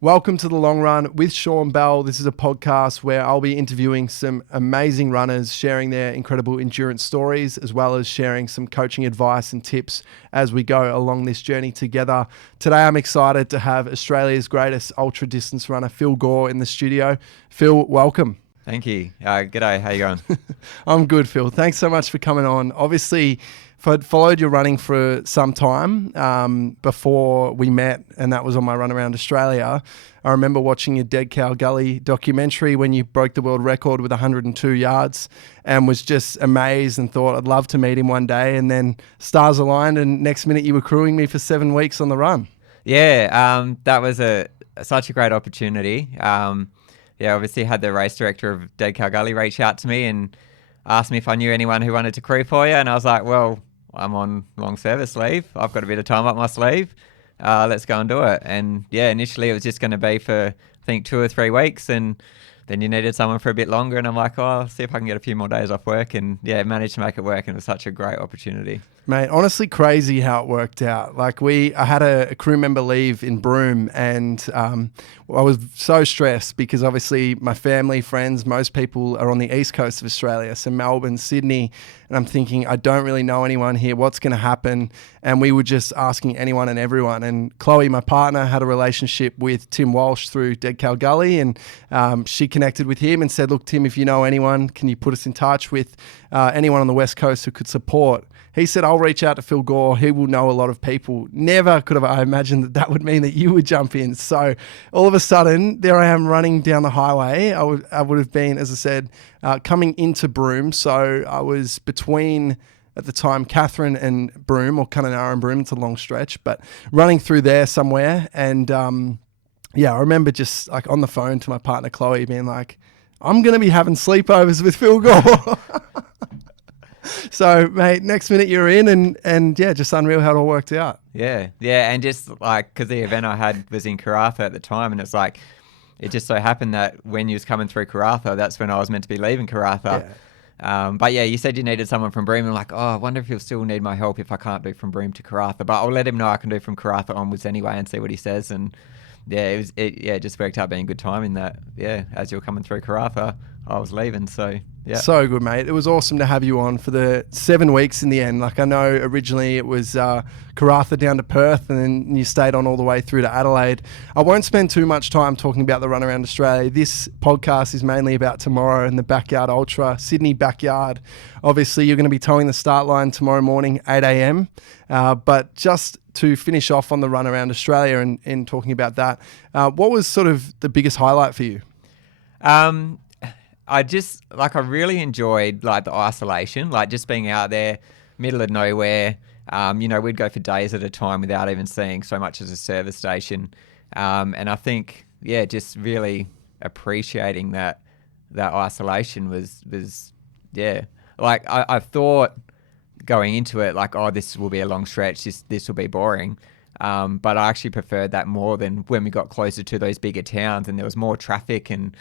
Welcome to The Long Run with Sean Bell. This is a podcast where I'll be interviewing some amazing runners, sharing their incredible endurance stories, as well as sharing some coaching advice and tips as we go along this journey together. Today, I'm excited to have Australia's greatest ultra distance runner, Phil Gore, in the studio. Phil, welcome. Thank you. G'day. How you going? I'm good, Phil. Thanks so much for coming on. Obviously, I'd followed your running for some time before we met, and that was on my run around Australia. I remember watching your Dead Cow Gully documentary when you broke the world record with 102 yards and was just amazed and thought I'd love to meet him one day. And then stars aligned, and next minute you were crewing me for 7 weeks on the run. Yeah, that was such a great opportunity. Obviously had the race director of Dead Cow Gully reach out to me and asked me if I knew anyone who wanted to crew for you. And I was like, well, I'm on long service leave. I've got a bit of time up my sleeve. Let's go and do it. And yeah, initially it was just going to be for, I think, 2 or 3 weeks. And then you needed someone for a bit longer. And I'm like, I'll see if I can get a few more days off work. And yeah, managed to make it work. And it was such a great opportunity. Mate, honestly crazy how it worked out. Like I had a crew member leave in Broome, and I was so stressed because obviously my family, friends, most people are on the east coast of Australia, so Melbourne, Sydney, and I'm thinking, I don't really know anyone here. What's going to happen? And we were just asking anyone and everyone. And Chloe, my partner, had a relationship with Tim Walsh through Dead Cow Gully, and she connected with him and said, look, Tim, if you know anyone, can you put us in touch with anyone on the west coast who could support? He said, I'll reach out to Phil Gore. He will know a lot of people. Never could have I imagined that would mean that you would jump in. So all of a sudden, there I am running down the highway. I would have been, as I said, coming into Broome. So I was between, at the time, Catherine and Broome, or Kununurra and Broome. It's a long stretch, but running through there somewhere. And I remember just like on the phone to my partner, Chloe, being like, I'm going to be having sleepovers with Phil Gore. So, mate, next minute you're in, and yeah, just unreal how it all worked out. Yeah, and just like, because the event I had was in Karratha at the time, and it's like, it just so happened that when you was coming through Karratha, that's when I was meant to be leaving Karratha. Yeah. But yeah, you said you needed someone from Broome. I'm like, I wonder if he'll still need my help if I can't do from Broome to Karratha. But I'll let him know I can do from Karratha onwards anyway and see what he says. And yeah, it just worked out being good timing that, yeah, as you were coming through Karratha, I was leaving. So yeah. So good, mate. It was awesome to have you on for the 7 weeks in the end. Like I know originally it was Karratha down to Perth, and then you stayed on all the way through to Adelaide. I won't spend too much time talking about the run around Australia. This podcast is mainly about tomorrow and the Backyard Ultra, Sydney Backyard. Obviously, you're going to be towing the start line tomorrow morning, 8 a.m. But just to finish off on the run around Australia and talking about that, what was sort of the biggest highlight for you? I really enjoyed like the isolation, like just being out there, middle of nowhere. We'd go for days at a time without even seeing so much as a service station. And I think, yeah, just really appreciating that isolation was like I thought going into it, like, this will be a long stretch, this will be boring. But I actually preferred that more than when we got closer to those bigger towns and there was more traffic and,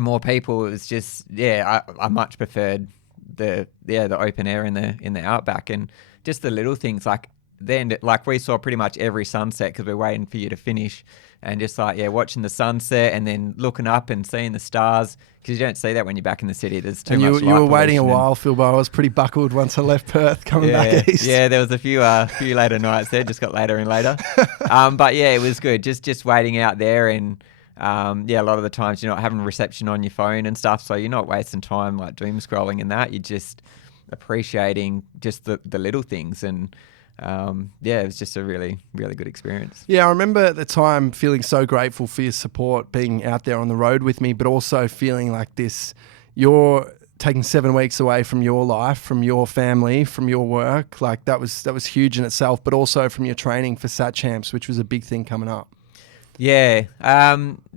more people. It was just, I much preferred the open air in the outback, and just the little things like then, like we saw pretty much every sunset because we're waiting for you to finish, and just like, watching the sunset and then looking up and seeing the stars, because you don't see that when you're back in the city. There's too much light. You were waiting a while, Phil, but I was pretty buckled once I left Perth coming back east. Yeah, there was a few later nights there, just got later and later. But yeah, it was good. Just waiting out there, and a lot of the times you're not having reception on your phone and stuff, so you're not wasting time like doom scrolling and that. You're just appreciating just the little things, and it was just a really, really good experience. Yeah, I remember at the time feeling so grateful for your support, being out there on the road with me, but also feeling like you're taking 7 weeks away from your life, from your family, from your work. Like that was huge in itself, but also from your training for Sat Champs, which was a big thing coming up. Yeah.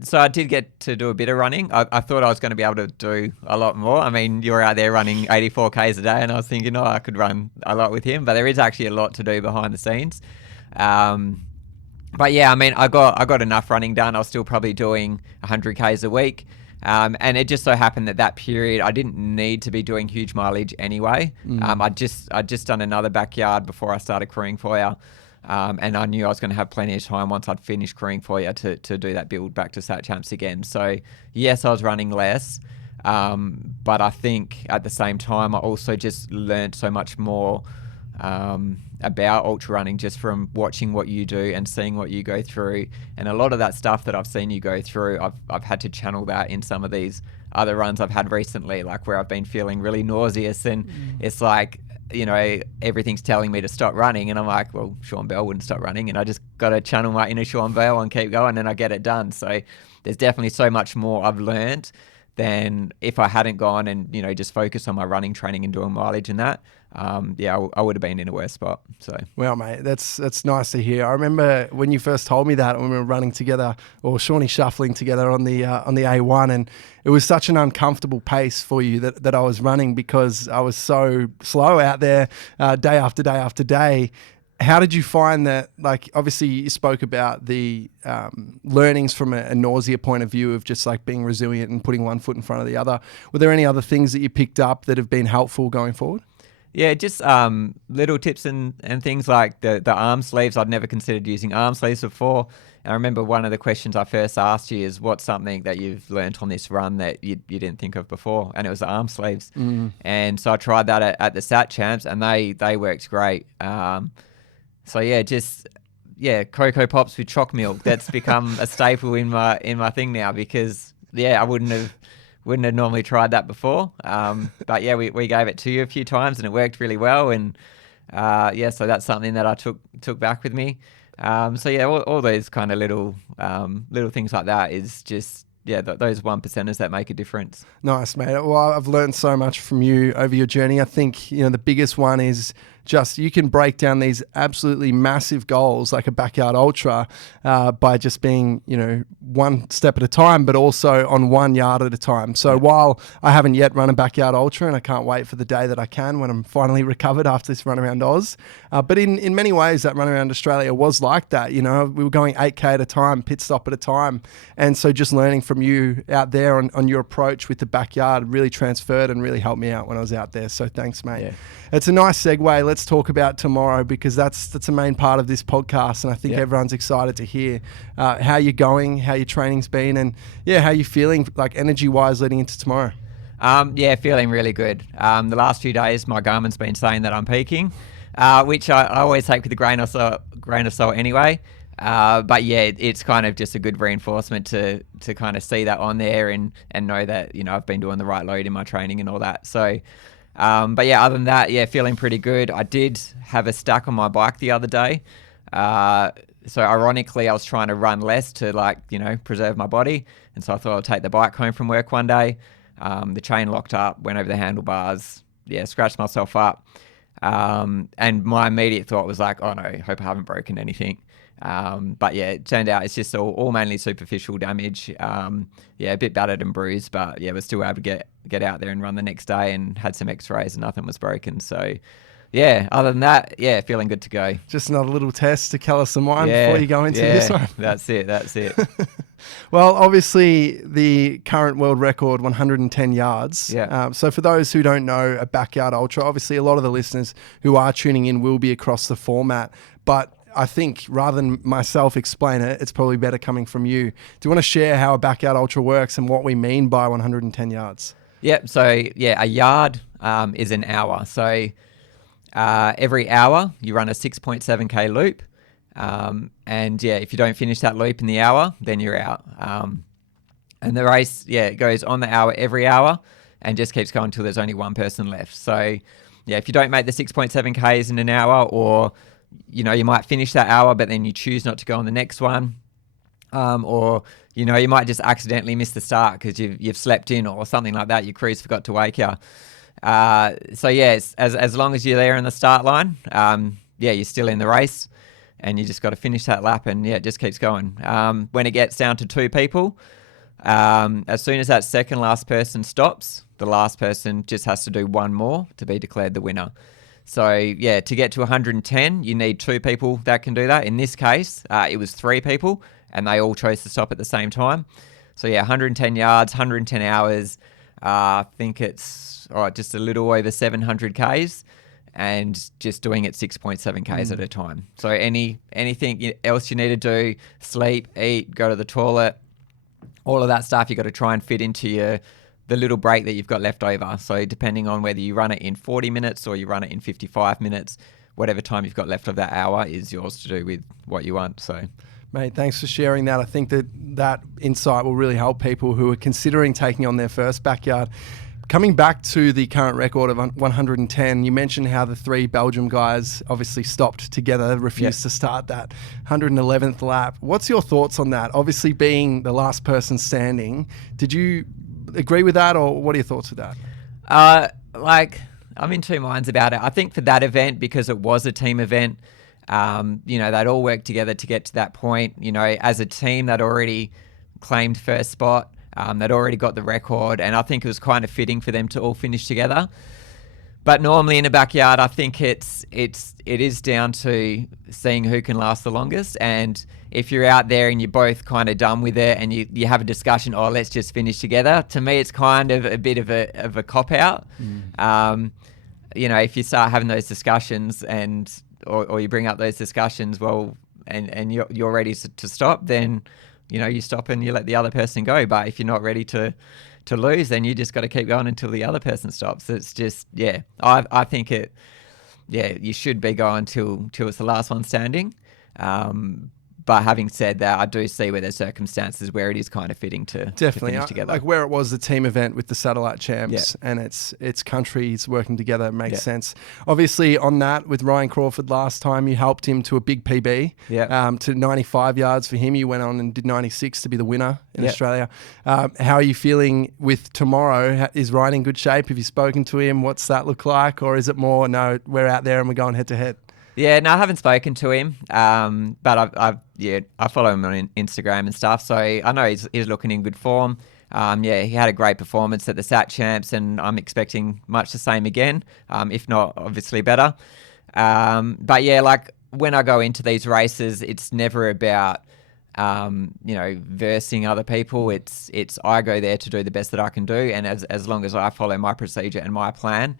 So I did get to do a bit of running. I thought I was going to be able to do a lot more. I mean, you were out there running 84 Ks a day, and I was thinking, I could run a lot with him, but there is actually a lot to do behind the scenes. But yeah, I mean, I got enough running done. I was still probably doing 100 Ks a week. And it just so happened that period I didn't need to be doing huge mileage anyway. I'd just done another backyard before I started crewing for you. And I knew I was going to have plenty of time once I'd finished crewing for you to do that build back to Sat Champs again. So yes, I was running less, but I think at the same time I also just learned so much more about ultra running just from watching what you do and seeing what you go through. And a lot of that stuff that I've seen you go through, I've had to channel that in some of these other runs I've had recently, like where I've been feeling really nauseous and it's like, everything's telling me to stop running, and I'm like, well, Sean Bell wouldn't stop running, and I just got to channel my inner Sean Bell and keep going, and I get it done. So there's definitely so much more I've learned than if I hadn't gone and just focused on my running training and doing mileage and that. I would have been in a worse spot. So well, mate, that's nice to hear. I remember when you first told me that when we were running together, or Shawnee shuffling together on the A1, and it was such an uncomfortable pace for you that I was running because I was so slow out there day after day after day. How did you find that? Like, obviously, you spoke about the learnings from a nausea point of view of just like being resilient and putting one foot in front of the other. Were there any other things that you picked up that have been helpful going forward? Yeah, just little tips and things like the arm sleeves. I'd never considered using arm sleeves before. And I remember one of the questions I first asked you is, what's something that you've learned on this run that you didn't think of before? And it was the arm sleeves. And so I tried that at the Sat Champs, and they worked great. Cocoa Pops with choc milk. That's become a staple in my thing now because I wouldn't have normally tried that before. But yeah, we gave it to you a few times and it worked really well. And so that's something that I took back with me. All those kind of little things like that is just, those 1%ers that make a difference. Nice, mate. Well, I've learned so much from you over your journey. I think, the biggest one is just you can break down these absolutely massive goals like a backyard ultra by just being, one step at a time, but also on 1 yard at a time. So while I haven't yet run a backyard ultra, and I can't wait for the day that I can when I'm finally recovered after this run around Oz, but in many ways that run around Australia was like that. We were going 8K at a time, pit stop at a time. And so just learning from you out there on your approach with the backyard really transferred and really helped me out when I was out there. So thanks, mate. Yeah. It's a nice segue. Let's talk about tomorrow because that's a main part of this podcast, and I think everyone's excited to hear how you're going, how your training's been, and how you're feeling like energy-wise leading into tomorrow. Feeling really good. The last few days, my Garmin's been saying that I'm peaking, which I always take with a grain of salt anyway. It's kind of just a good reinforcement to kind of see that on there and know that I've been doing the right load in my training and all that. So. Other than that, feeling pretty good. I did have a stack on my bike the other day. So ironically, I was trying to run less to preserve my body. And so I thought I'd take the bike home from work one day. The chain locked up, went over the handlebars, scratched myself up. And my immediate thought was like, oh no, hope I haven't broken anything. It turned out it's just all mainly superficial damage. A bit battered and bruised, but we're still able to get out there and run the next day and had some x-rays and nothing was broken. So other than that, feeling good to go. Just another little test to colour some wine before you go into this one. That's it. Well, obviously the current world record, 110 yards. So for those who don't know a backyard ultra, obviously a lot of the listeners who are tuning in will be across the format, but I think rather than myself explain it, it's probably better coming from you. Do you want to share how a backyard ultra works and what we mean by 110 yards? So a yard is an hour. So every hour you run a 6.7k loop. If you don't finish that loop in the hour, then you're out. And the race, it goes on the hour every hour and just keeps going until there's only one person left. So if you don't make the 6.7Ks in an hour, or you might finish that hour, but then you choose not to go on the next one. Or you might just accidentally miss the start because you've slept in or something like that. Your crew's forgot to wake you. As long as you're there in the start line, you're still in the race and you just got to finish that lap and it just keeps going. When it gets down to 2 people, as soon as that second last person stops, the last person just has to do one more to be declared the winner. So, to get to 110, you need 2 people that can do that. In this case, it was 3 people, and they all chose to stop at the same time. So, 110 yards, 110 hours. I think it's just a little over 700 Ks. and just doing it 6.7 Ks at a time. So anything else you need to do, sleep, eat, go to the toilet, all of that stuff, you got to try and fit into the little break that you've got left over. So depending on whether you run it in 40 minutes or you run it in 55 minutes, whatever time you've got left of that hour is yours to do with what you want. So, mate, thanks for sharing that. I think that insight will really help people who are considering taking on their first backyard. Coming back to the current record of 110, you mentioned how the 3 Belgium guys obviously stopped together, refused to start that 111th lap. What's your thoughts on that? Obviously being the last person standing, did you agree with that, or what are your thoughts with that? I'm in two minds about it. I think for that event, because it was a team event, they'd all worked together to get to that point. As a team, they'd already claimed first spot. They'd already got the record, and I think it was kind of fitting for them to all finish together. But normally in a backyard, I think it is down to seeing who can last the longest. And if you're out there and you're both kind of done with it, and you have a discussion, let's just finish together. To me, it's kind of a bit of a cop out. If you start having those discussions or you bring up those discussions, and you're ready to stop, then you stop and you let the other person go. But if you're not ready to lose, then you just got to keep going until the other person stops. It's just, I think you should be going till it's the last one standing. But having said that, I do see where there's circumstances where it is kind of fitting to finish together. Like where it was the team event with the satellite champs, and it's countries working together makes sense. Obviously, on that with Ryan Crawford last time, you helped him to a big PB, to 95 yards for him. You went on and did 96 to be the winner in Australia. How are you feeling with tomorrow? Is Ryan in good shape? Have you spoken to him? What's that look like? Or is it more, no, we're out there and we're going head to head? Yeah, no, I haven't spoken to him, but I follow him on Instagram and stuff, so I know he's looking in good form. He had a great performance at the Sat Champs, and I'm expecting much the same again, if not obviously better. But when I go into these races, it's never about versing other people. It's I go there to do the best that I can do, and as long as I follow my procedure and my plan,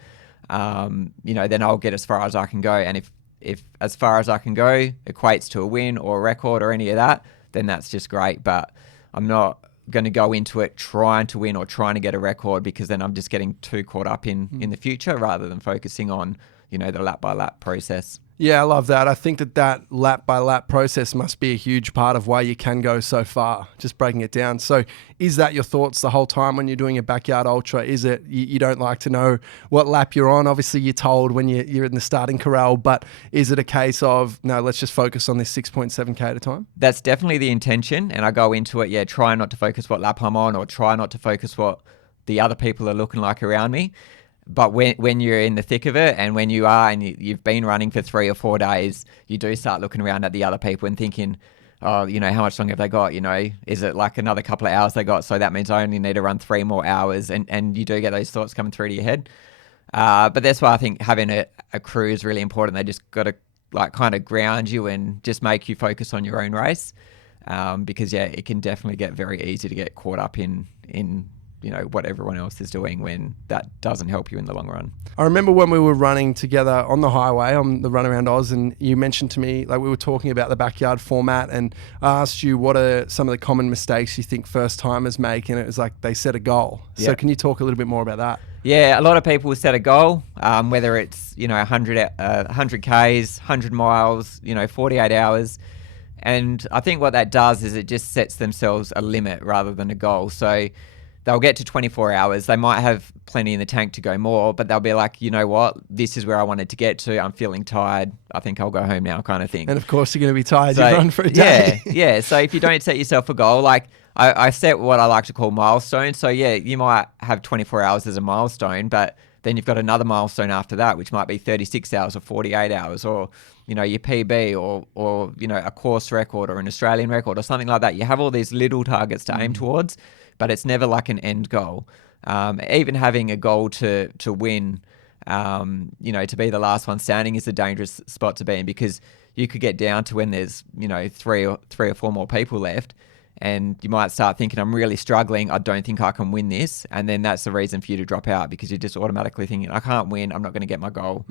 then I'll get as far as I can go. And if as far as I can go equates to a win or a record or any of that, then that's just great. But I'm not going to go into it trying to win or trying to get a record, because then I'm just getting too caught up in the future rather than focusing on, the lap by lap process. Yeah, I love that. I think that lap by lap process must be a huge part of why you can go so far, just breaking it down. So is that your thoughts the whole time when you're doing a backyard ultra? Is it you don't like to know what lap you're on? Obviously, you're told when you're in the starting corral, but is it a case of, no, let's just focus on this 6.7K at a time? That's definitely the intention, and I go into it, try not to focus what lap I'm on or try not to focus what the other people are looking like around me. But when you're in the thick of it, and when you are and you've been running for 3 or 4 days, you do start looking around at the other people and thinking, how much longer have they got? Is it like another couple of hours they got? So that means I only need to run 3 more hours. And you do get those thoughts coming through to your head. But that's why I think having a crew is really important. They just got to kind of ground you and just make you focus on your own race. Because it can definitely get very easy to get caught up in what everyone else is doing when that doesn't help you in the long run. I remember when we were running together on the highway, on the run around Oz, and you mentioned to me, we were talking about the backyard format, and I asked you what are some of the common mistakes you think first timers make, and it was like they set a goal. So can you talk a little bit more about that? Yeah, a lot of people will set a goal, whether it's 100 Ks, 100 miles, 48 hours. And I think what that does is it just sets themselves a limit rather than a goal. So they'll get to 24 hours. They might have plenty in the tank to go more, but they'll be like, you know what? This is where I wanted to get to. I'm feeling tired. I think I'll go home now, kind of thing. And of course, you're going to be tired. So, you run for a day. Yeah. So if you don't set yourself a goal, I set what I like to call milestones. So you might have 24 hours as a milestone, but then you've got another milestone after that, which might be 36 hours or 48 hours or, your PB or a course record or an Australian record or something like that. You have all these little targets to aim towards, but it's never like an end goal. Even having a goal to win, to be the last one standing is a dangerous spot to be in, because you could get down to when there's, 3 or 4 more people left, and you might start thinking, I'm really struggling. I don't think I can win this. And then that's the reason for you to drop out, because you're just automatically thinking, I can't win. I'm not going to get my goal.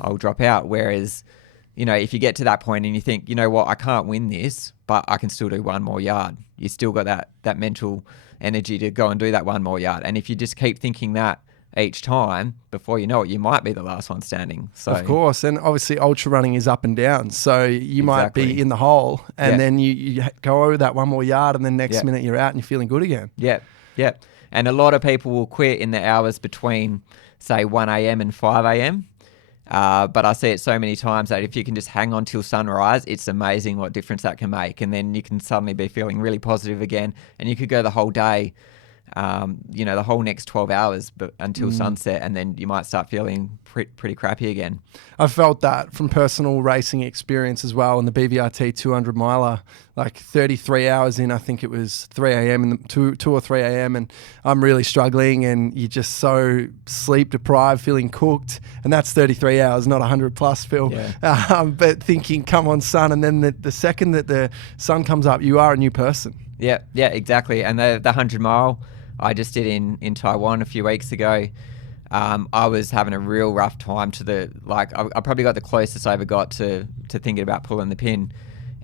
I'll drop out. Whereas, if you get to that point and you think, you know what, I can't win this, but I can still do one more yard. You still got that mental energy to go and do that one more yard. And if you just keep thinking that each time, before you know it, you might be the last one standing. So of course, and obviously ultra running is up and down. So you might be in the hole, and then you go over that one more yard, and then next minute you're out and you're feeling good again. Yeah. And a lot of people will quit in the hours between, say, 1 a.m. and 5 a.m. But I see it so many times that if you can just hang on till sunrise, it's amazing what difference that can make. And then you can suddenly be feeling really positive again, and you could go the whole day, the whole next 12 hours until sunset, and then you might start feeling pretty crappy again. I've felt that from personal racing experience as well in the BVRT 200 miler, like 33 hours in, I think it was 3 a.m. and 2 or 3 a.m. and I'm really struggling, and you're just so sleep deprived, feeling cooked, and that's 33 hours, not 100 plus, Phil. Yeah. But thinking, come on, sun, and then the second that the sun comes up, you are a new person. Yeah, exactly. And the 100 mile I just did in Taiwan a few weeks ago. I was having a real rough time I probably got the closest I ever got to thinking about pulling the pin.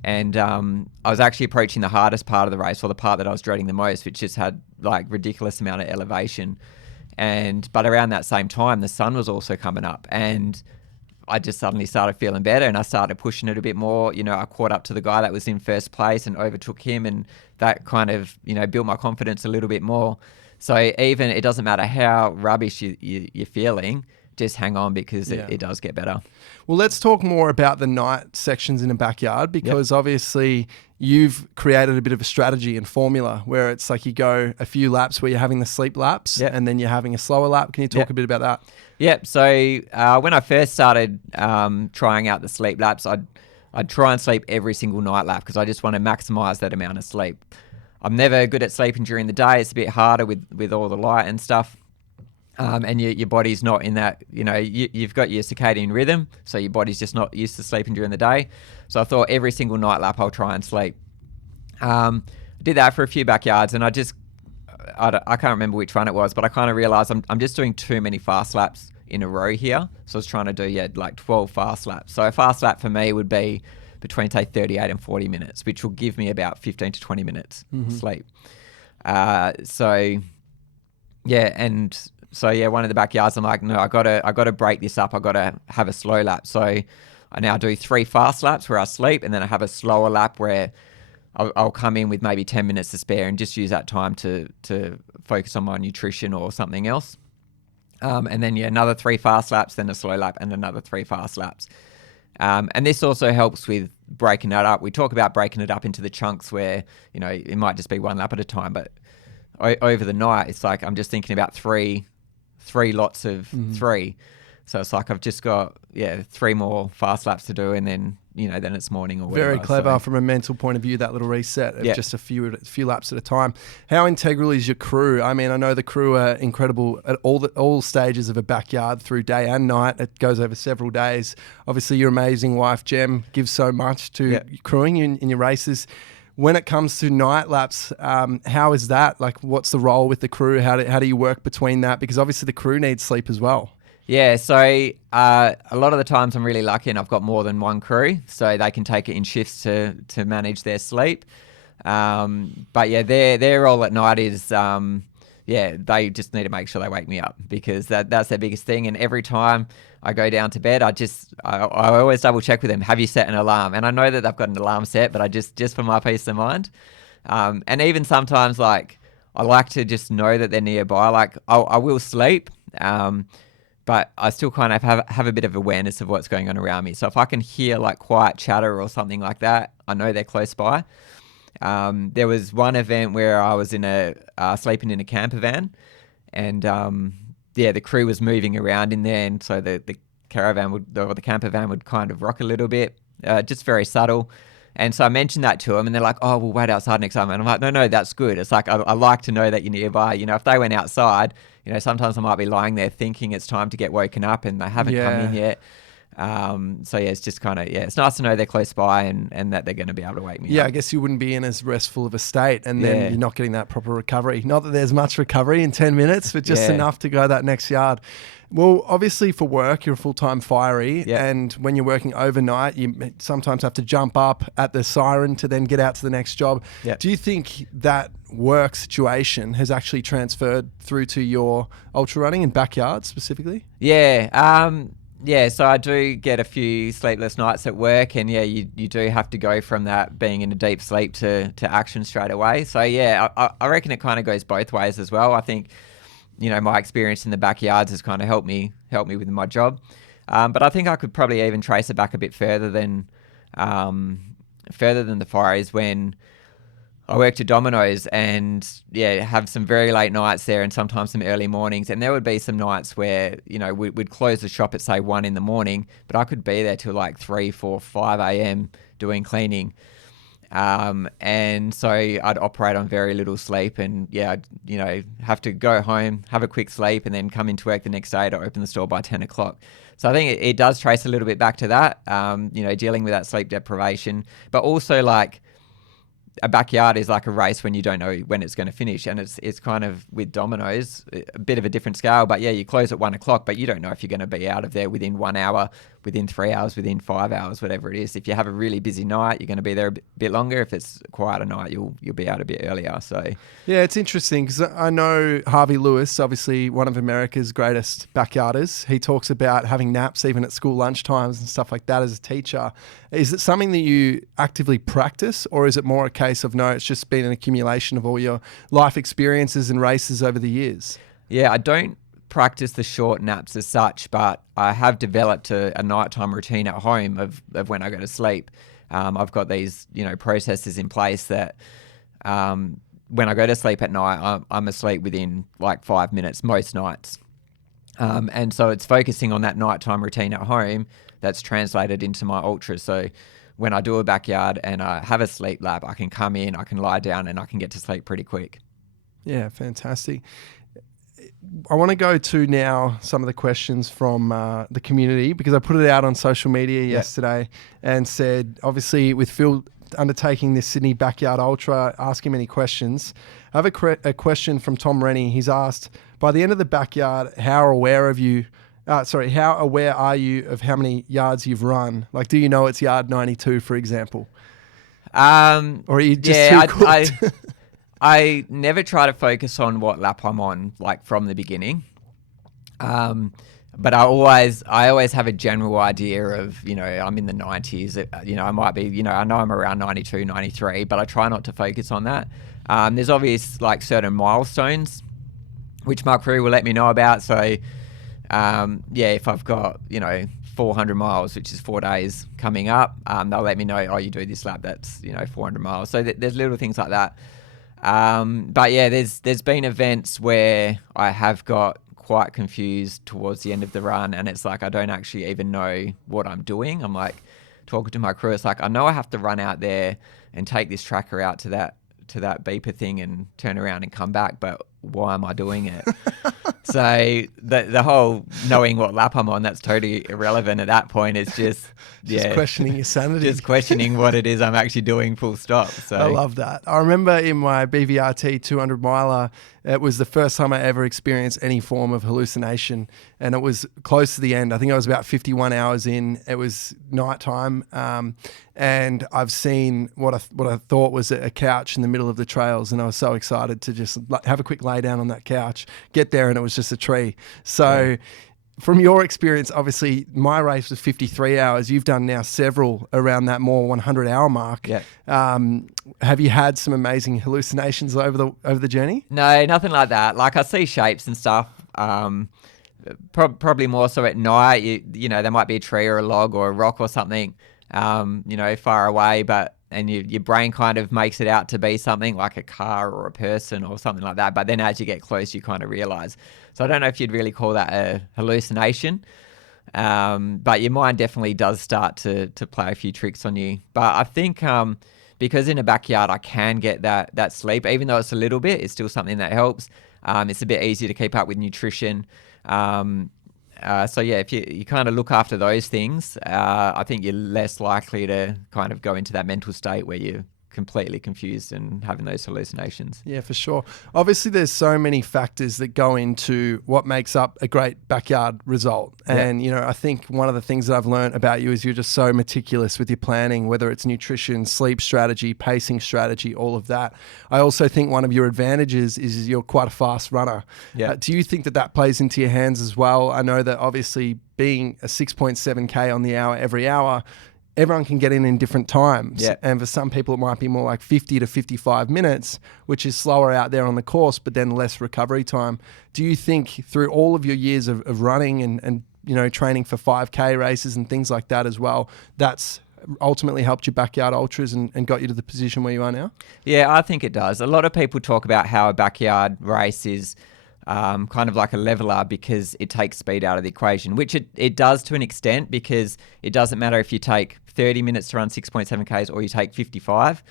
And I was actually approaching the hardest part of the race, or the part that I was dreading the most, which just had ridiculous amount of elevation. But around that same time, the sun was also coming up, and I just suddenly started feeling better, and I started pushing it a bit more. I caught up to the guy that was in first place and overtook him, and that kind of, built my confidence a little bit more. So even it doesn't matter how rubbish you're feeling, just hang on, because it does get better. Well, let's talk more about the night sections in a backyard, because obviously you've created a bit of a strategy and formula where it's like you go a few laps where you're having the sleep laps and then you're having a slower lap. Can you talk a bit about that? Yeah. So when I first started trying out the sleep laps, I'd try and sleep every single night lap, because I just want to maximize that amount of sleep. I'm never good at sleeping during the day. It's a bit harder with all the light and stuff. And your body's not in that, you've got your circadian rhythm, so your body's just not used to sleeping during the day. So I thought every single night lap I'll try and sleep. Did that for a few backyards, and I can't remember which one it was, but I kind of realized I'm just doing too many fast laps in a row here. So I was trying to do 12 fast laps. So a fast lap for me would be between, say, 38 and 40 minutes, which will give me about 15 to 20 minutes sleep. One of the backyards, I'm like, no, I gotta break this up. I gotta have a slow lap. So I now do 3 fast laps where I sleep, and then I have a slower lap where I'll come in with maybe 10 minutes to spare and just use that time to focus on my nutrition or something else. And then another 3 fast laps, then a slow lap, and another 3 fast laps. And this also helps with breaking that up. We talk about breaking it up into the chunks where, it might just be 1 lap at a time, but over the night, it's like I'm just thinking about three lots of 3. So it's like I've just got 3 more fast laps to do, and then then it's morning or whatever. Very clever from a mental point of view, that little reset of just a few laps at a time. How integral is your crew? I mean, I know the crew are incredible at all stages of a backyard, through day and night. It goes over several days. Obviously, your amazing wife Jem gives so much to crewing in your races. When it comes to night laps, how is that? Like, what's the role with the crew? How do you work between that? Because obviously the crew needs sleep as well. Yeah, so a lot of the times I'm really lucky and I've got more than one crew, so they can take it in shifts to manage their sleep. But their role at night is, they just need to make sure they wake me up, because that's their biggest thing. And every time I go down to bed, I always double check with them, have you set an alarm? And I know that they've got an alarm set, but I just for my peace of mind. And even sometimes, I like to just know that they're nearby. I will sleep, but I still kind of have a bit of awareness of what's going on around me. So if I can hear quiet chatter or something like that, I know they're close by. There was one event where I was sleeping in a camper van, and the crew was moving around in there, and so the camper van would kind of rock a little bit, just very subtle. And so I mentioned that to them, and they're like, "Oh, we'll wait outside next time." And I'm like, "No, that's good." It's like I like to know that you're nearby. If they went outside, sometimes I might be lying there thinking it's time to get woken up, and they haven't come in yet. So yeah, it's just kind of, it's nice to know they're close by and that they're going to be able to wake me Yeah, up. I guess you wouldn't be in as restful of a state, and then Yeah. you're not getting that proper recovery. Not that there's much recovery in 10 minutes, but just Yeah. enough to go that next yard. Well, obviously for work, you're a full-time firey, Yeah. and when you're working overnight, you sometimes have to jump up at the siren to then get out to the next job. Yeah. Do you think that work situation has actually transferred through to your ultra running and backyard specifically? Yeah, so I do get a few sleepless nights at work, and you do have to go from that being in a deep sleep to action straight away. So I reckon it kind of goes both ways as well. I think, my experience in the backyards has kind of helped me with my job. But I think I could probably even trace it back a bit further than the Fireys, when I worked at Domino's and have some very late nights there and sometimes some early mornings. And there would be some nights where, we'd close the shop at say 1 a.m, but I could be there till like 3, 4, 5 a.m. doing cleaning. And so I'd operate on very little sleep, and I'd, have to go home, have a quick sleep, and then come into work the next day to open the store by 10 o'clock. So I think it does trace a little bit back to that, dealing with that sleep deprivation, but also like, a backyard is like a race when you don't know when it's going to finish, and it's kind of with Domino's a bit of a different scale. But you close at 1 o'clock, but you don't know if you're going to be out of there within 1 hour, within 3 hours, within 5 hours, whatever it is. If you have a really busy night, you're going to be there a bit longer. If it's a quieter night, you'll be out a bit earlier. So yeah, it's interesting because I know Harvey Lewis, obviously one of America's greatest backyarders. He talks about having naps even at school lunchtimes and stuff like that as a teacher. Is it something that you actively practice, or is it more a case of no, it's just been an accumulation of all your life experiences and races over the years? Yeah, I don't practice the short naps as such, but I have developed a nighttime routine at home of when I go to sleep. I've got these, processes in place that when I go to sleep at night, I'm asleep within like 5 minutes most nights. And so it's focusing on that nighttime routine at home that's translated into my ultras. So when I do a backyard and I have a sleep lab, I can come in, I can lie down, and I can get to sleep pretty quick. Yeah, fantastic. I want to go to now some of the questions from the community, because I put it out on social media yesterday and said, obviously with Phil undertaking this Sydney Backyard Ultra, ask him any questions. I have a question from Tom Rennie. He's asked, by the end of the backyard, how aware are you of how many yards you've run? Like, do you know it's yard 92, for example? Or are you just too cooked? I never try to focus on what lap I'm on, like from the beginning. But I always have a general idea of, I'm in the 90s, I might be, I know I'm around 92, 93, but I try not to focus on that. There's obvious like certain milestones, which my crew will let me know about. So, if I've got, 400 miles, which is 4 days coming up, they'll let me know, oh, you do this lap, that's, 400 miles. So there's little things like that. But there's been events where I have got quite confused towards the end of the run, and it's like I don't actually even know what I'm doing. I'm like talking to my crew, it's like I know I have to run out there and take this tracker out to that beeper thing and turn around and come back, but why am I doing it? So the whole knowing what lap I'm on, that's totally irrelevant at that point. It's just questioning your sanity. Just questioning what it is I'm actually doing, full stop. So I love that. I remember in my BVRT 200 miler, it was the first time I ever experienced any form of hallucination, and it was close to the end. I think I was about 51 hours in. It was nighttime, and I've seen what I thought was a couch in the middle of the trails, and I was so excited to just have a quick lay down on that couch, get there, and it was just a tree. So from your experience, obviously my race was 53 hours. You've done now several around that more 100-hour mark. Yeah. Have you had some amazing hallucinations over the journey? No, nothing like that. Like I see shapes and stuff. Probably more so at night. There might be a tree or a log or a rock or something, far away, and your brain kind of makes it out to be something like a car or a person or something like that. But then as you get close, you kind of realize. So I don't know if you'd really call that a hallucination. But your mind definitely does start to play a few tricks on you. But I think because in a backyard I can get that sleep, even though it's a little bit, it's still something that helps. It's a bit easier to keep up with nutrition. So yeah, if you kind of look after those things, I think you're less likely to kind of go into that mental state where you're completely confused and having those hallucinations. Yeah, for sure. Obviously, there's so many factors that go into what makes up a great backyard result. And, you know, I think one of the things that I've learned about you is you're just so meticulous with your planning, whether it's nutrition, sleep strategy, pacing strategy, all of that. I also think one of your advantages is you're quite a fast runner. Yeah. Do you think that that plays into your hands as well? I know that obviously being a 6.7K on the hour every hour, everyone can get in different times. Yeah. And for some people, it might be more like 50 to 55 minutes, which is slower out there on the course, but then less recovery time. Do you think through all of your years of running and you know, training for 5K races and things like that as well, that's ultimately helped you backyard ultras and got you to the position where you are now? Yeah, I think it does. A lot of people talk about how a backyard race is kind of like a leveler because it takes speed out of the equation, which it does to an extent, because it doesn't matter if you take 30 minutes to run 6.7 Ks or you take 55,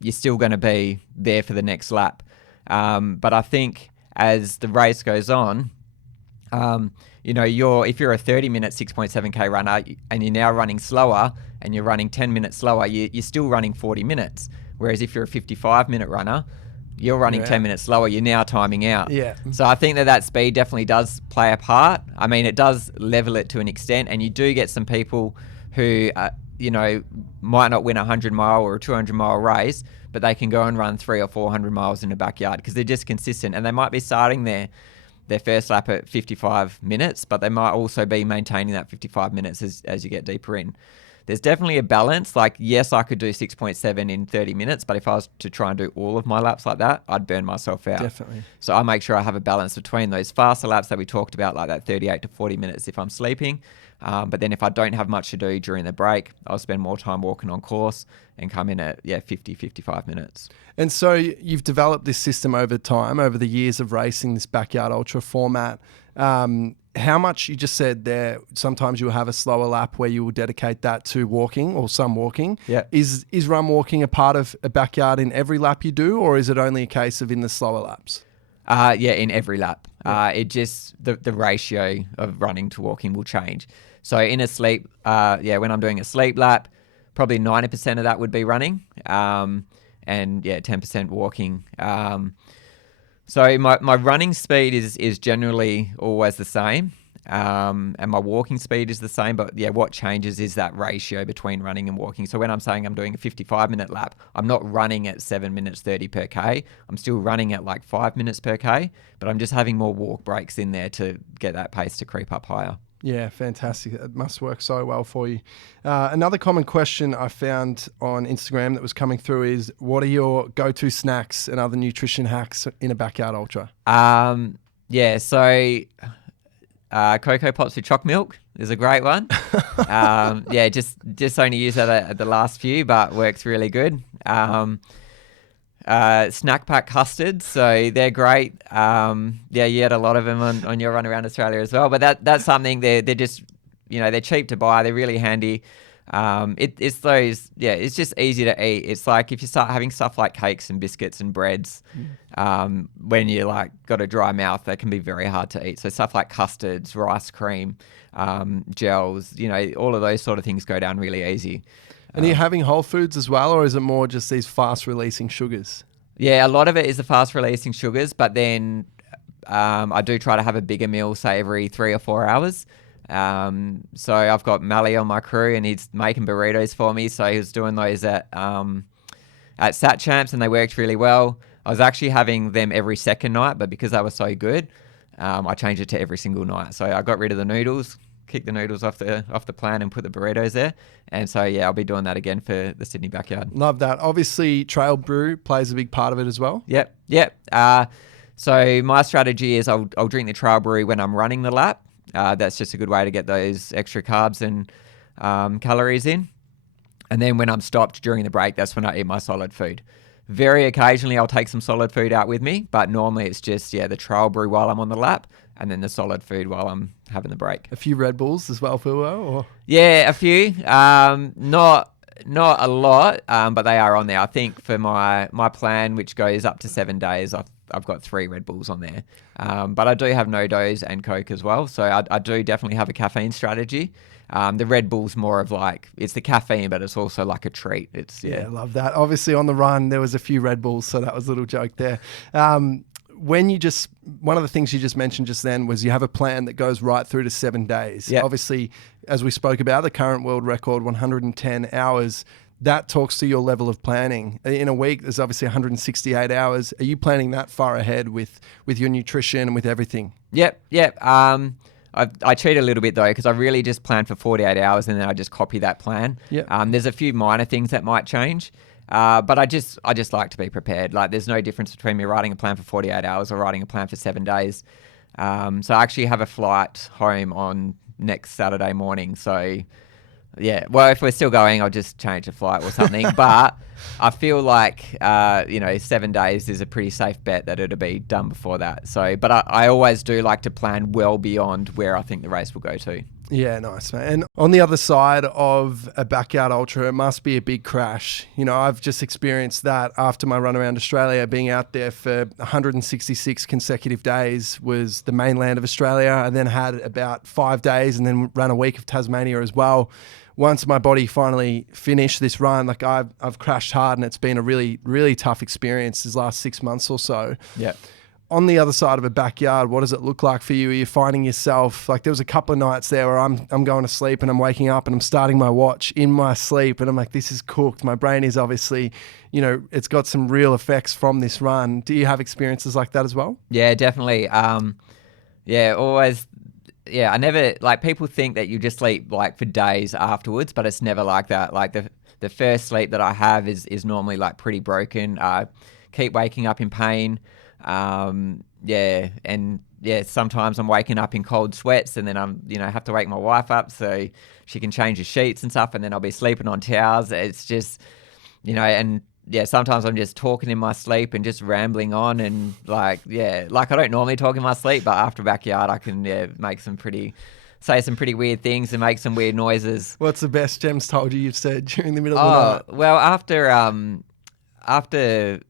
you're still going to be there for the next lap. But I think as the race goes on, you know, if you're a 30-minute 6.7K runner and you're now running slower and you're running 10 minutes slower, you're still running 40 minutes. Whereas if you're a 55-minute runner, you're running 10 minutes slower, you're now timing out. Yeah. So I think that speed definitely does play a part. I mean, it does level it to an extent, and you do get some people who, you know, might not win a 100-mile or a 200-mile race, but they can go and run 300 or 400 miles in the backyard because they're just consistent, and they might be starting their first lap at 55 minutes, but they might also be maintaining that 55 minutes as you get deeper in. There's definitely a balance. Like, yes, I could do 6.7 in 30 minutes, but if I was to try and do all of my laps like that, I'd burn myself out. Definitely. So I make sure I have a balance between those faster laps that we talked about, like that 38 to 40 minutes if I'm sleeping. But then if I don't have much to do during the break, I'll spend more time walking on course and come in at 50, 55 minutes. And so you've developed this system over time, over the years of racing this backyard ultra format. How much, you just said there, sometimes you'll have a slower lap where you will dedicate that to walking or some walking. Yeah. Is run walking a part of a backyard in every lap you do, or is it only a case of in the slower laps? In every lap. Yeah. It just, the ratio of running to walking will change. So in a sleep, when I'm doing a sleep lap, probably 90% of that would be running, and 10% walking. So my running speed is generally always the same, and my walking speed is the same. But what changes is that ratio between running and walking. So when I'm saying I'm doing a 55-minute lap, I'm not running at 7 minutes 30 per K. I'm still running at like 5 minutes per K, but I'm just having more walk breaks in there to get that pace to creep up higher. Yeah, fantastic. It must work so well for you. Another common question I found on Instagram that was coming through is, what are your go-to snacks and other nutrition hacks in a backyard ultra? So Cocoa Pops with choc milk is a great one. Just only use that at the last few, but works really good. Snack pack custards, so they're great. You had a lot of them on your run around Australia as well, but that's something they're just, they're cheap to buy, they're really handy. It's those, it's just easy to eat. It's like if you start having stuff like cakes and biscuits and breads, when you like got a dry mouth, they can be very hard to eat. So stuff like custards, rice cream, gels, all of those sort of things go down really easy. And are you having whole foods as well, or is it more just these fast-releasing sugars? Yeah, a lot of it is the fast-releasing sugars, but then I do try to have a bigger meal, say, every 3 or 4 hours. So I've got Mally on my crew, and he's making burritos for me. So he was doing those at Sat Champs, and they worked really well. I was actually having them every second night, but because they were so good, I changed it to every single night. So I got rid of the noodles, kick the noodles off the plan and put the burritos there. And so, I'll be doing that again for the Sydney backyard. Love that. Obviously, trail brew plays a big part of it as well. Yep. So my strategy is I'll drink the trail brew when I'm running the lap. That's just a good way to get those extra carbs and calories in. And then when I'm stopped during the break, that's when I eat my solid food. Very occasionally, I'll take some solid food out with me, but normally it's just, the trail brew while I'm on the lap, and then the solid food while I'm having the break. A few Red Bulls as well, Phil? Or? Yeah, a few. Not Not a lot, but they are on there. I think for my plan, which goes up to 7 days, I've got 3 Red Bulls on there. But I do have no dose and Coke as well. So I do definitely have a caffeine strategy. The Red Bull's more of like, it's the caffeine, but it's also like a treat. Yeah, I love that. Obviously on the run, there was a few Red Bulls, so that was a little joke there. One of the things you just mentioned just then was you have a plan that goes right through to 7 days. Yep. Obviously, as we spoke about, the current world record, 110 hours, that talks to your level of planning. In a week, there's obviously 168 hours. Are you planning that far ahead with your nutrition and with everything? Yep. I cheat a little bit though, because I really just plan for 48 hours and then I just copy that plan. Yep. There's a few minor things that might change. But I just like to be prepared. Like there's no difference between me writing a plan for 48 hours or writing a plan for 7 days. So I actually have a flight home on next Saturday morning. So yeah, well, if we're still going, I'll just change the flight or something. But I feel like, 7 days is a pretty safe bet that it'll be done before that. So, but I always do like to plan well beyond where I think the race will go to. Yeah, nice, man. And on the other side of a backyard ultra, it must be a big crash. I've just experienced that after my run around Australia. Being out there for 166 consecutive days was the mainland of Australia. I then had about 5 days and then ran a week of Tasmania as well. Once my body finally finished this run, like I've crashed hard, and it's been a really, really tough experience these last 6 months or so. Yeah. On the other side of a backyard, what does it look like for you? Are you finding yourself, like there was a couple of nights there where I'm going to sleep and I'm waking up and I'm starting my watch in my sleep and I'm like, this is cooked. My brain is obviously, it's got some real effects from this run. Do you have experiences like that as well? Yeah, definitely. Always. Yeah, I never, like, people think that you just sleep like for days afterwards, but it's never like that. Like the first sleep that I have is normally like pretty broken. Keep waking up in pain. Sometimes I'm waking up in cold sweats, and then have to wake my wife up so she can change the sheets and stuff, and then I'll be sleeping on towels. It's just, sometimes I'm just talking in my sleep and just rambling on, and like I don't normally talk in my sleep, but after backyard I can say some pretty weird things and make some weird noises. What's the best Jem's told you've said during the middle of the night? Well, after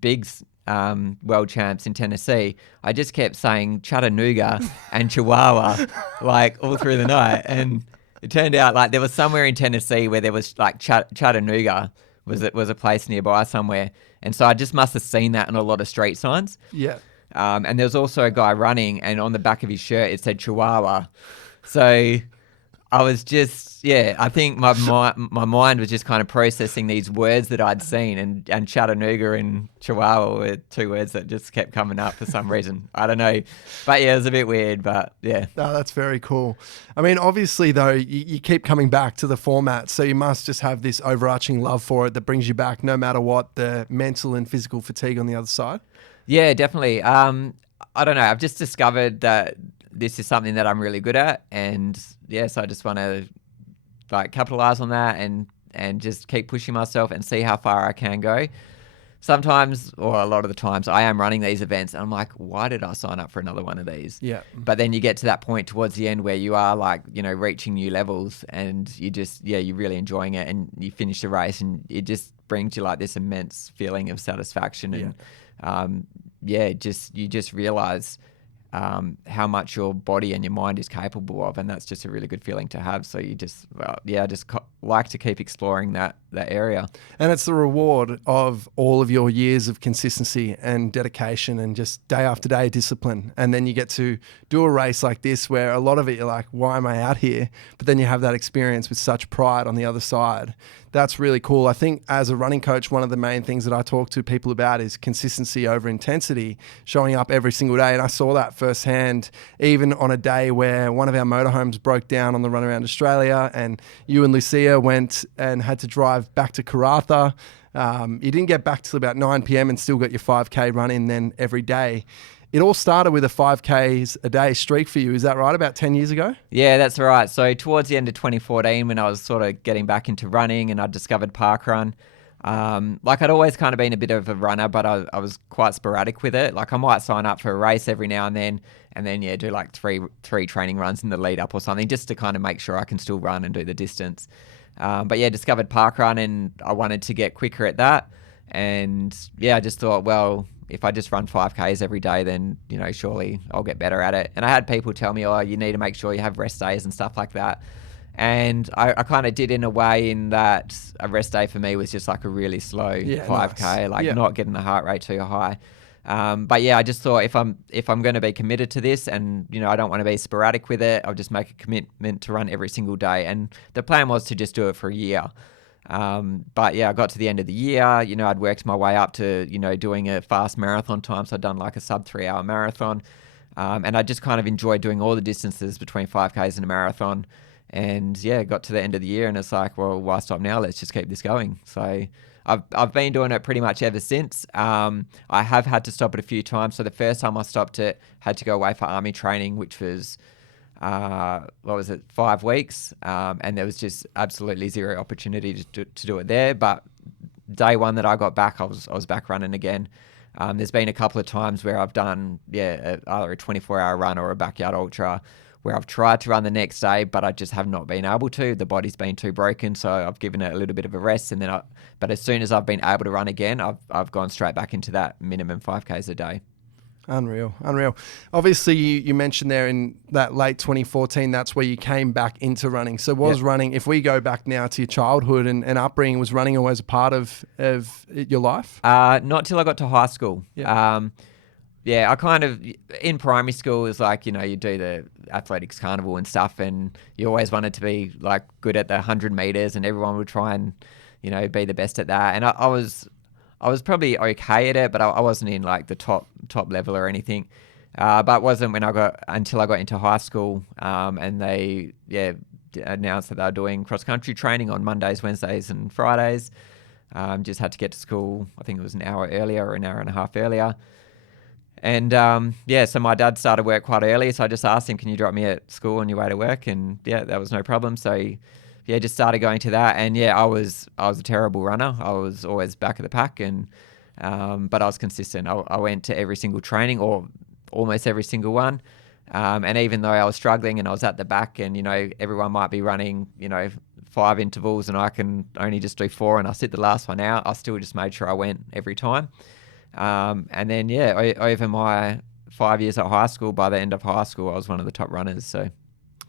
Big's world champs in Tennessee, I just kept saying Chattanooga and Chihuahua like all through the night, and it turned out like there was somewhere in Tennessee where there was like Chattanooga was a place nearby somewhere, and so I just must have seen that on a lot of street signs. Yeah. And there was also a guy running, and on the back of his shirt it said Chihuahua. So I was just, I think my mind was just kind of processing these words that I'd seen, and Chattanooga and Chihuahua were 2 words that just kept coming up for some reason. I don't know. But yeah, it was a bit weird, but yeah. No, that's very cool. I mean, obviously though, you keep coming back to the format, so you must just have this overarching love for it that brings you back no matter what the mental and physical fatigue on the other side. Yeah, definitely. I don't know. I've just discovered that this is something that I'm really good at, and so I just want to like capitalize on that and just keep pushing myself and see how far I can go. Sometimes, or a lot of the times, I am running these events and I'm like, why did I sign up for another one of these? Yeah. But then you get to that point towards the end where you are like, reaching new levels, and you just, you're really enjoying it, and you finish the race and it just brings you like this immense feeling of satisfaction. And you just realize how much your body and your mind is capable of, and that's just a really good feeling to have. So you just, like to keep exploring that area. And it's the reward of all of your years of consistency and dedication and just day after day discipline. And then you get to do a race like this where a lot of it you're like, why am I out here? But then you have that experience with such pride on the other side. That's really cool. I think as a running coach, one of the main things that I talk to people about is consistency over intensity, showing up every single day. And I saw that firsthand, even on a day where one of our motorhomes broke down on the run around Australia, and you and Lucia went and had to drive back to Karratha. You didn't get back till about 9 p.m. and still got your 5K run in then every day. It all started with a 5Ks a day streak for you. Is that right? About 10 years ago? Yeah, that's right. So towards the end of 2014, when I was sort of getting back into running and I discovered parkrun, I'd always kind of been a bit of a runner, but I was quite sporadic with it. Like I might sign up for a race every now and then do like three training runs in the lead up or something, just to kind of make sure I can still run and do the distance. But yeah, discovered parkrun, and I wanted to get quicker at that. And yeah, I just thought, well, if I just run 5Ks every day, then, you know, surely I'll get better at it. And I had people tell me, oh, you need to make sure you have rest days and stuff like that. And I kind of did in a way, in that a rest day for me was just like a really slow 5K, nice. like not getting the heart rate too high. But yeah, I just thought if I'm going to be committed to this, and, you know, I don't want to be sporadic with it, I'll just make a commitment to run every single day. And the plan was to just do it for a year. But yeah, I got to the end of the year, you know, I'd worked my way up to, you know, doing a fast marathon time. So I'd done like a sub 3 hour marathon. And I just kind of enjoyed doing all the distances between 5Ks and a marathon. And yeah, got to the end of the year, and it's like, well, why stop now? Let's just keep this going. So I've been doing it pretty much ever since. I have had to stop it a few times. So the first time I stopped it, had to go away for army training, which was 5 weeks, and there was just absolutely zero opportunity to do it there. But day one that I got back, I was back running again. There's been a couple of times where I've done either a 24-hour run or a backyard ultra, where I've tried to run the next day, but I just have not been able to. The body's been too broken, so I've given it a little bit of a rest, and then but as soon as I've been able to run again, I've gone straight back into that minimum 5Ks a day. Unreal. Obviously, you mentioned there in that late 2014, that's where you came back into running. So was running, if we go back now to your childhood and upbringing, was running always a part of your life? Not till I got to high school. I kind of, in primary school, is like, you know, you do the athletics carnival and stuff, and you always wanted to be like good at the 100 meters, and everyone would try and, you know, be the best at that. And I was probably okay at it, but I wasn't in like the top level or anything. But it wasn't until I got into high school, and they announced that they were doing cross country training on Mondays, Wednesdays, and Fridays. Just had to get to school. I think it was an hour earlier or an hour and a half earlier. And so my dad started work quite early, so I just asked him, can you drop me at school on your way to work? And yeah, that was no problem. So yeah, just started going to that. And yeah, I was a terrible runner. I was always back of the pack, and but I was consistent. I went to every single training, or almost every single one. And even though I was struggling and I was at the back, and, you know, everyone might be running, you know, 5 intervals and I can only just do 4 and I sit the last one out, I still just made sure I went every time. And then, over my 5 years at high school, by the end of high school, I was one of the top runners. So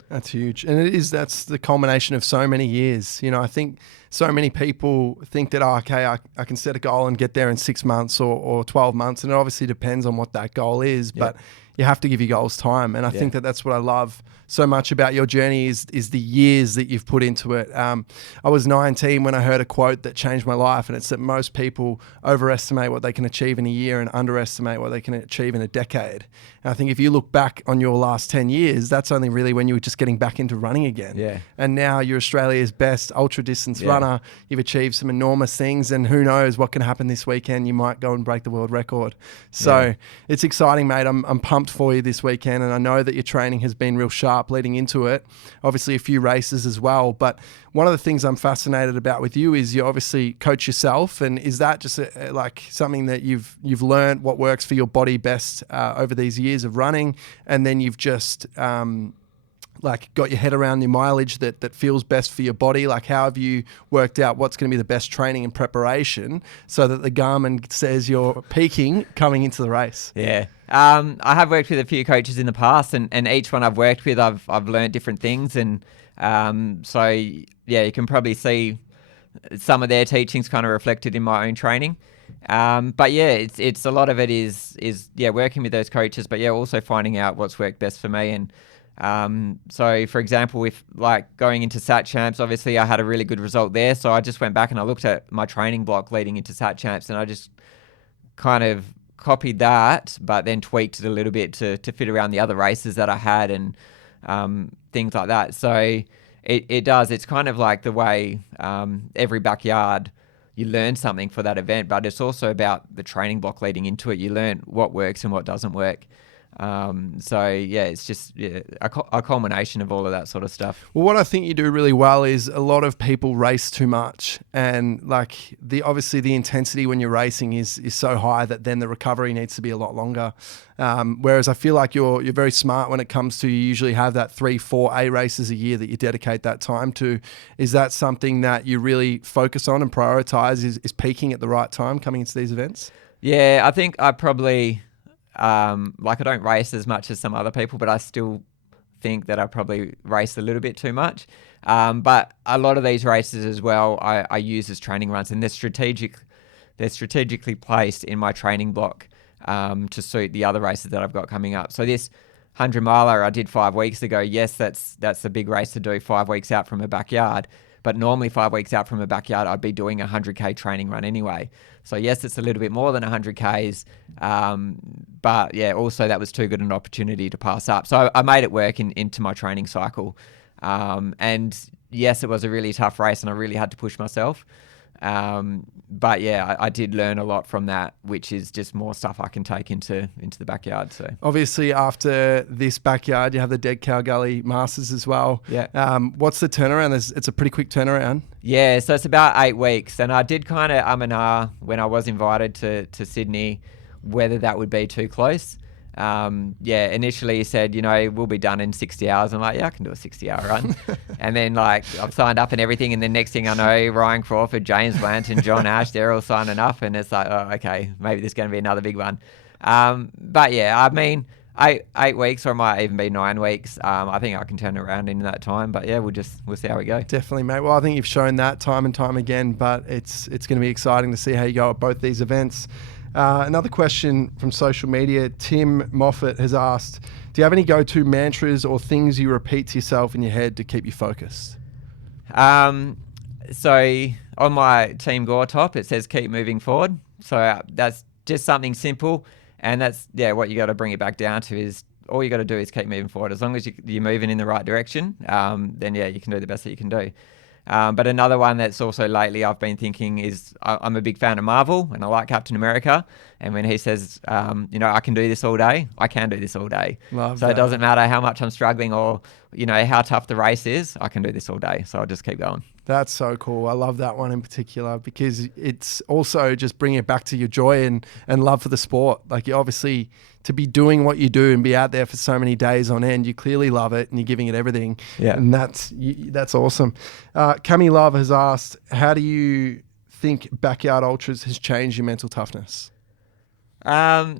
that's huge. And that's the culmination of so many years. You know, I think so many people think that, I can set a goal and get there in 6 months or 12 months. And it obviously depends on what that goal is, but you have to give your goals time. And I think that's what I love so much about your journey is the years that you've put into it. I was 19 when I heard a quote that changed my life, and it's that most people overestimate what they can achieve in a year and underestimate what they can achieve in a decade. And I think if you look back on your last 10 years, that's only really when you were just getting back into running again. Yeah. And now you're Australia's best ultra distance runner. You've achieved some enormous things, and who knows what can happen this weekend. You might go and break the world record. So it's exciting, mate. I'm pumped for you this weekend, and I know that your training has been real sharp leading into it. Obviously a few races as well, but one of the things I'm fascinated about with you is you obviously coach yourself, and is that just like something that you've learned what works for your body best over these years of running, and then you've just like got your head around the mileage that feels best for your body? Like, how have you worked out what's going to be the best training and preparation so that the Garmin says you're peaking coming into the race? Yeah. I have worked with a few coaches in the past, and each one I've worked with, I've learned different things. And so you can probably see some of their teachings kind of reflected in my own training. But yeah, it's a lot of it is working with those coaches, but also finding out what's worked best for me. And so for example, if like going into Sat Champs, obviously I had a really good result there. So I just went back and I looked at my training block leading into Sat Champs, and I just kind of copied that, but then tweaked it a little bit to fit around the other races that I had, and things like that. So it's kind of like the way every backyard you learn something for that event, but it's also about the training block leading into it. You learn what works and what doesn't work. So yeah, it's just a culmination of all of that sort of stuff. Well, what I think you do really well is a lot of people race too much, and like obviously the intensity when you're racing is so high that then the recovery needs to be a lot longer. Whereas I feel like you're very smart when it comes to, you usually have that 3-4 A races a year that you dedicate that time to. Is that something that you really focus on and prioritize? Is peaking at the right time coming into these events? Yeah, I think I probably like I don't race as much as some other people, but I still think that I probably race a little bit too much. But a lot of these races as well, I use as training runs, and they're strategically placed in my training block to suit the other races that I've got coming up. So this 100 miler I did 5 weeks ago. Yes, that's a big race to do 5 weeks out from a backyard. But normally 5 weeks out from a backyard, I'd be doing a 100K training run anyway. So yes, it's a little bit more than 100Ks. But yeah, also that was too good an opportunity to pass up. So I made it work into my training cycle. And yes, it was a really tough race and I really had to push myself. But yeah, I did learn a lot from that, which is just more stuff I can take into the backyard. So obviously after this backyard, you have the Dead Cow Gully Masters as well. Yeah. What's the turnaround? It's a pretty quick turnaround. Yeah, so it's about 8 weeks, and I did kind of and ah when I was invited to Sydney, whether that would be too close. Initially he said, we'll be done in 60 hours. I'm like, yeah, I can do a 60-hour run. And then like I've signed up and everything. And then next thing I know, Ryan Crawford, James Blanton, John Ash, they're all signing up. And it's like, oh, okay, maybe there's going to be another big one. But yeah, I mean, 8 weeks, or it might even be 9 weeks. I think I can turn it around in that time. But yeah, we'll see how we go. Definitely, mate. Well, I think you've shown that time and time again, but it's going to be exciting to see how you go at both these events. Another question from social media, Tim Moffat has asked, do you have any go-to mantras or things you repeat to yourself in your head to keep you focused? So on my Team Gore top, it says keep moving forward. So that's just something simple. And that's, what you got to bring it back down to is all you got to do is keep moving forward. As long as you're moving in the right direction, then you can do the best that you can do. But another one that's also lately I've been thinking is I'm a big fan of Marvel and I like Captain America. And when he says, I can do this all day, I can do this all day. Love so that. It doesn't matter how much I'm struggling or, how tough the race is, I can do this all day. So I'll just keep going. That's so cool. I love that one in particular because it's also just bringing it back to your joy and love for the sport. Like, you obviously, to be doing what you do and be out there for so many days on end, you clearly love it and you're giving it everything. Yeah. And that's awesome. Cami Love has asked, how do you think Backyard Ultras has changed your mental toughness? I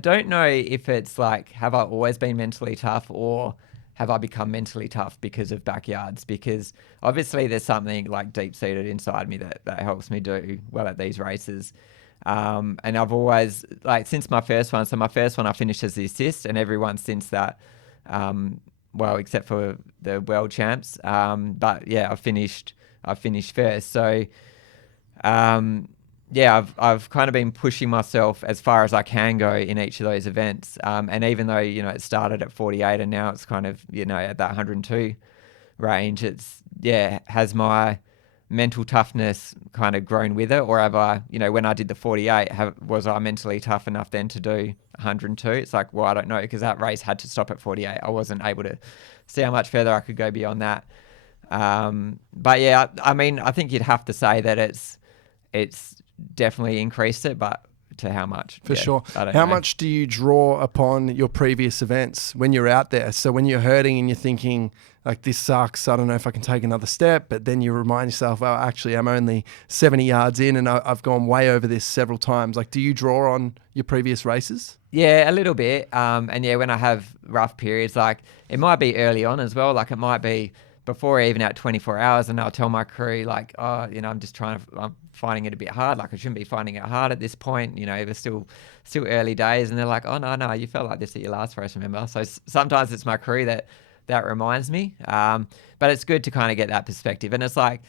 don't know if it's like, have I always been mentally tough or have I become mentally tough because of backyards? Because obviously there's something like deep-seated inside me that helps me do well at these races. And I've always, like, since my first one, so my first one I finished as the assist, and everyone since that, except for the world champs. But yeah, I finished first. So, I've kind of been pushing myself as far as I can go in each of those events. And even though, it started at 48 and now it's kind of, at that 102 range, has my mental toughness kind of grown with it? Or have I, when I did the 48, was I mentally tough enough then to do 102? It's like, well, I don't know, because that race had to stop at 48. I wasn't able to see how much further I could go beyond that. But yeah, I mean, I think you'd have to say that it's definitely increased it, but to how much? For sure. I don't How know. much do you draw upon your previous events when you're out there? So when you're hurting and you're thinking, like, this sucks, I don't know if I can take another step, but then you remind yourself, oh, actually, I'm only 70 yards in and I've gone way over this several times. Like, do you draw on your previous races? Yeah, a little bit. When I have rough periods, like, it might be early on as well. Like, it might be before even at 24 hours, and I'll tell my crew, like, I'm finding it a bit hard. Like, I shouldn't be finding it hard at this point. It's still early days. And they're like, oh, no, you felt like this at your last race, remember? So sometimes it's my crew that reminds me. But it's good to kind of get that perspective. And it's like,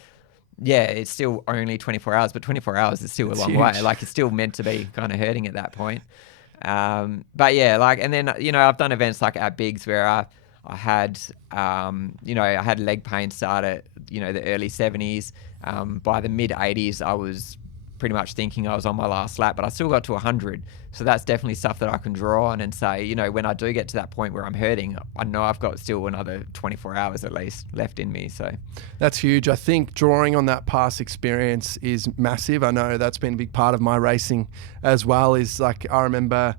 yeah, it's still only 24 hours, but 24 hours is still a long way. Like, it's still meant to be kind of hurting at that point. But yeah, like, and then, I've done events like at Bigs where I had, I had leg pain start at, the early 70s. By the mid 80s, I was pretty much thinking I was on my last lap, but I still got to 100. So that's definitely stuff that I can draw on and say, you know, when I do get to that point where I'm hurting, I know I've got still another 24 hours at least left in me. So that's huge. I think drawing on that past experience is massive. I know that's been a big part of my racing as well. Is like, I remember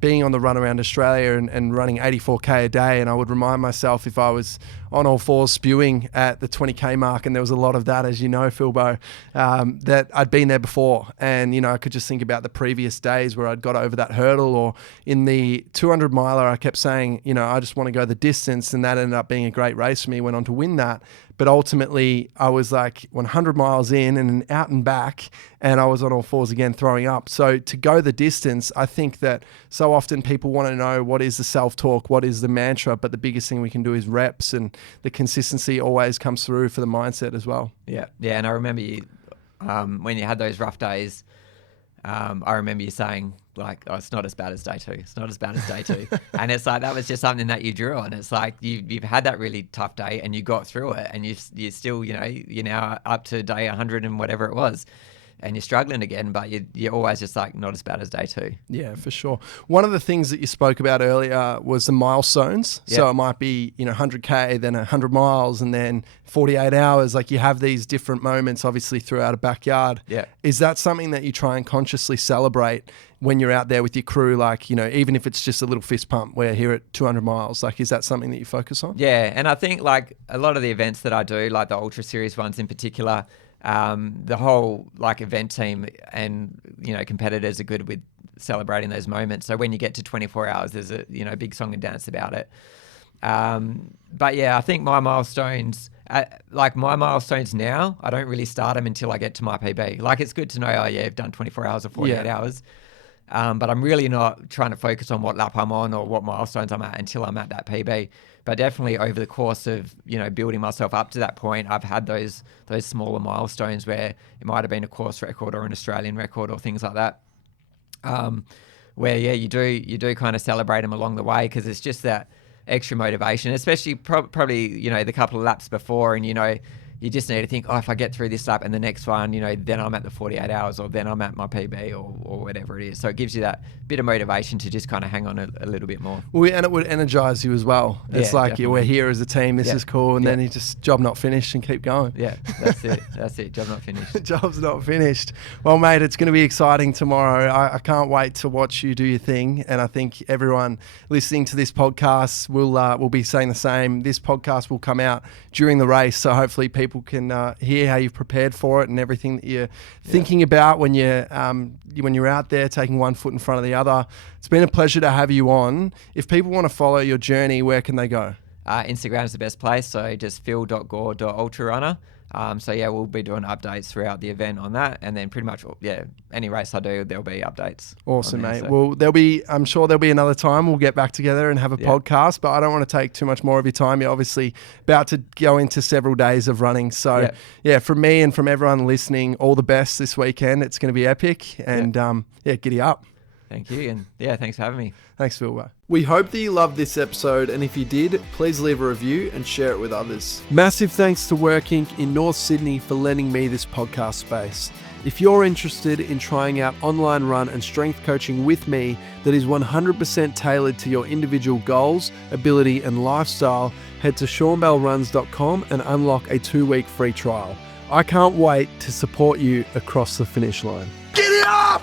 being on the run around Australia and running 84k a day, and I would remind myself if I was on all fours spewing at the 20k mark, and there was a lot of that, as you know, Philbo, that I'd been there before, and you know, I could just think about the previous days where I'd got over that hurdle, or in the 200 miler I kept saying, you know, I just want to go the distance, and that ended up being a great race for me. Went on to win that. But ultimately, I was like 100 miles in and out and back, and I was on all fours again, throwing up. So to go the distance, I think that so often people want to know what is the self-talk, what is the mantra, but the biggest thing we can do is reps, and the consistency always comes through for the mindset as well. Yeah, and I remember you, when you had those rough days, I remember you saying, like, oh, it's not as bad as day two. It's not as bad as day two. And it's like, that was just something that you drew on. It's like, you've had that really tough day and you got through it, and you still, you know, you're now up to day 100 and whatever it was, and you're struggling again, but you're always just like, not as bad as day two. Yeah, for sure. One of the things that you spoke about earlier was the milestones. Yep. So it might be, you know, 100K, then 100 miles, and then 48 hours. Like, you have these different moments, obviously, throughout a backyard. Yeah. Is that something that you try and consciously celebrate when you're out there with your crew? Like, you know, even if it's just a little fist pump, we're here at 200 miles. Like, is that something that you focus on? Yeah, and I think, like, a lot of the events that I do, like the ultra series ones in particular, the whole like event team and, you know, competitors are good with celebrating those moments. So when you get to 24 hours, there's a, you know, big song and dance about it. But yeah, I think my milestones now, I don't really start them until I get to my PB. Like, it's good to know, oh yeah, I've done 24 hours or 48 hours. But I'm really not trying to focus on what lap I'm on or what milestones I'm at until I'm at that PB. But definitely over the course of, you know, building myself up to that point, I've had those smaller milestones where it might have been a course record or an Australian record or things like that. Where, yeah, you do kind of celebrate them along the way, because it's just that extra motivation, especially probably, you know, the couple of laps before, and, you know, you just need to think, oh, if I get through this lap and the next one, you know, then I'm at the 48 hours, or then I'm at my PB, or whatever it is. So it gives you that bit of motivation to just kind of hang on a little bit more. Well, and it would energize you as well. It's like, definitely. We're here as a team. This is cool. And then you just job not finished and keep going. Yeah, that's it. That's it. Job not finished. Job's not finished. Well, mate, it's going to be exciting tomorrow. I can't wait to watch you do your thing. And I think everyone listening to this podcast will be saying the same. This podcast will come out during the race, so hopefully people can hear how you've prepared for it and everything that you're thinking about when you're out there, taking one foot in front of the other. It's been a pleasure to have you on. If people want to follow your journey, where can they go? Instagram's the best place, so just phil.gore.ultrarunner. So yeah, we'll be doing updates throughout the event on that, and then pretty much, any race I do, there'll be updates. Awesome, mate. So. Well, I'm sure there'll be another time we'll get back together and have a podcast, but I don't want to take too much more of your time. You're obviously about to go into several days of running. So from me and from everyone listening, all the best this weekend. It's going to be epic, and giddy up. Thank you, and thanks for having me. Thanks, Phil. We hope that you loved this episode, and if you did, please leave a review and share it with others. Massive thanks to Work Inc. in North Sydney for lending me this podcast space. If you're interested in trying out online run and strength coaching with me that is 100% tailored to your individual goals, ability, and lifestyle, head to seanbellruns.com and unlock a 2-week free trial. I can't wait to support you across the finish line. Get it up!